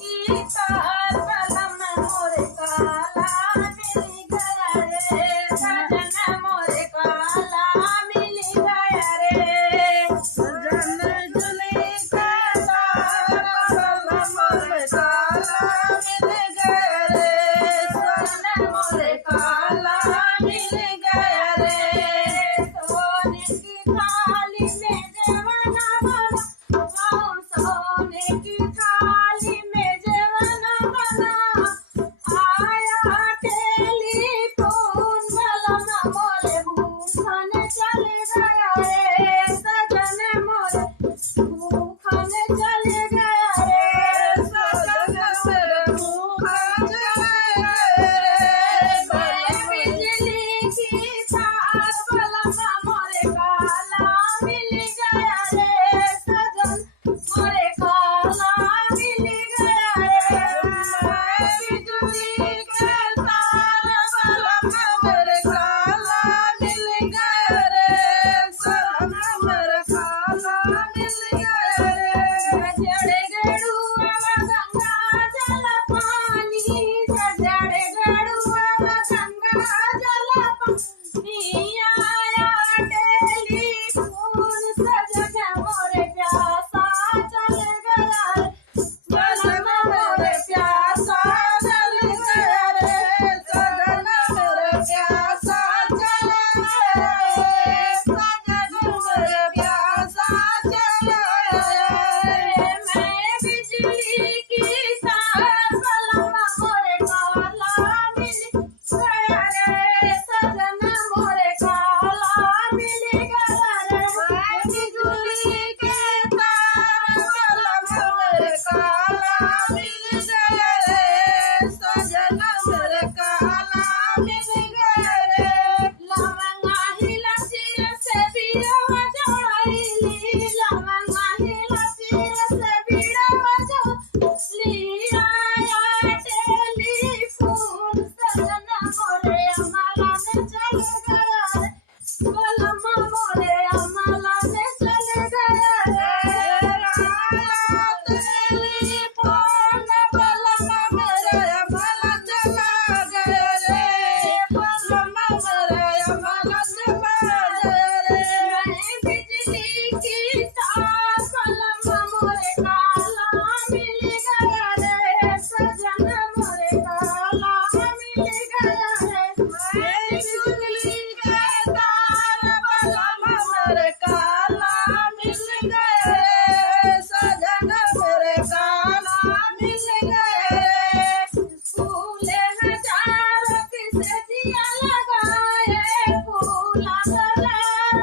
की तार बलम मोरे काला मिल गया रे सजन मोरे काला मिल गया रे सजन जुली के तार बलम मोरे काला मिल गया रे सजन मोरे काला मिल गया रे सोने की थाली में जवाना बना सोने की थाली में जवाना बना आया टेलीफोन बलम मोरे भूखन चले गया रे सजन मोरे भूखन चले गया रे सजन मेरे भूखन चले रे बिजली की तार बलम मोरे काला मिल गया रे सजन मोरे काला मिल गया रे बिजली के तार बलम मेरे काला मिल गया रे सजन मेरे काला मिल गया रे जड़े गड़ुआ गंगा जल पानी जड़े गड़ुआ गंगा जल पानी आया टेलीफोन सजन मोरे प्यासा चल गया रे सजन मेरे प्यासा चल गया रे सजन मेरे प्यासा चल गया रे सजन मेरे प्यासा चल गया रे मैं बिजली की तार बलम मोरे काला मिल गया रे सजन मोरे काला मिल गया रे बिजली के तार बलम मेरे काला मिल गया रे सजन मेरे काला मिल गया रे लवंगा हिला सिर से बीड़वा जोड़ाईली लवंगा हिला सिर से बीड़वा जोड़ाईली आया टेलीफोन सजन मोरे अमला में चल गया रे बलम मोरे अमला में चल गया रे टेलीफोन बलम मेरे अमला चला गया रे बलम मेरे अमला चला गया रे मैं बिजली की तार बलम मोरे काला मिल गया रे सजन मोरे काला मिल गया रे बिजली के तार बलम मेरे काला मिल गया रे सजन मेरे काला मिल गया रे फूले हजार किसे दिया लगाए फूल हजार